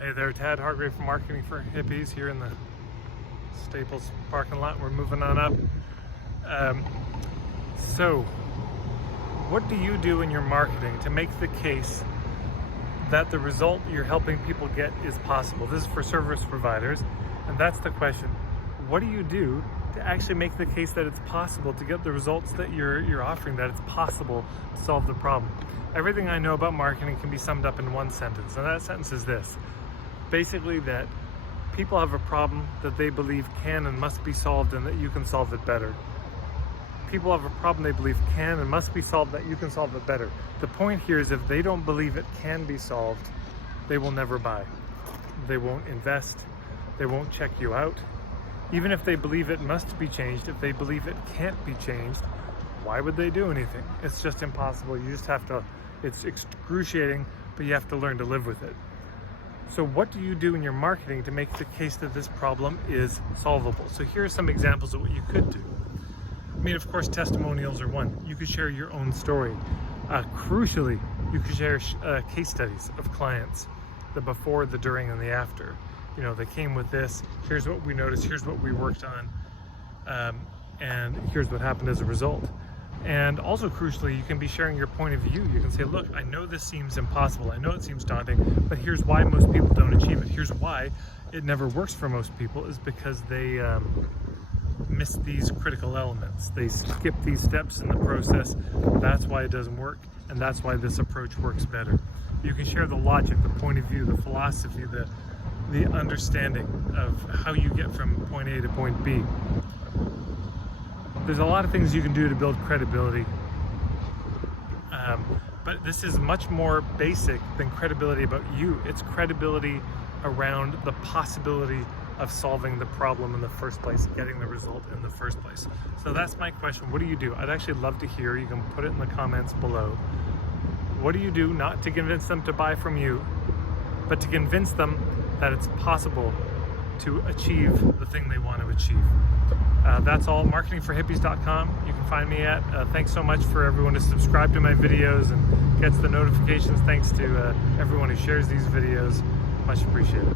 Hey there, Tad Hargrave from Marketing for Hippies here in the Staples parking lot. We're moving on up. So, what do you do in your marketing to make the case that the result you're helping people get is possible? This is for service providers, and that's the question. What do you do to actually make the case that it's possible to get the results that you're offering, that it's possible to solve the problem? Everything I know about marketing can be summed up in one sentence, and that sentence is this. Basically, that people have a problem that they believe can and must be solved, and that you can solve it better. People have a problem they believe can and must be solved, that you can solve it better. The point here is, if they don't believe it can be solved, they will never buy. They won't invest. They won't check you out. Even if they believe it must be changed, if they believe it can't be changed, why would they do anything? It's just impossible. You just have to, it's excruciating, but you have to learn to live with it. So what do you do in your marketing to make the case that this problem is solvable? So here are some examples of what you could do. I mean, of course, testimonials are one. You could share your own story. Crucially, you could share case studies of clients, the before, the during, and the after. You know, they came with this, here's what we noticed, here's what we worked on, and here's what happened as a result. And also, crucially, you can be sharing your point of view. You can say, look, I know this seems impossible, I know it seems daunting, but here's why most people don't achieve it. Here's why it never works for most people, is because they miss these critical elements. They skip these steps in the process. That's why it doesn't work, and that's why this approach works better. You can share the logic, the point of view, the philosophy, the understanding of how you get from point A to point B. There's a lot of things you can do to build credibility, but this is much more basic than credibility about you. It's credibility around the possibility of solving the problem in the first place, getting the result in the first place. So that's my question. What do you do? I'd actually love to hear. You can put it in the comments below. What do you do, not to convince them to buy from you, but to convince them that it's possible to achieve the thing they want to achieve? That's all. marketingforhippies.com. You can find me at. Thanks so much for everyone who subscribes to my videos and gets the notifications. Thanks to everyone who shares these videos. Much appreciated.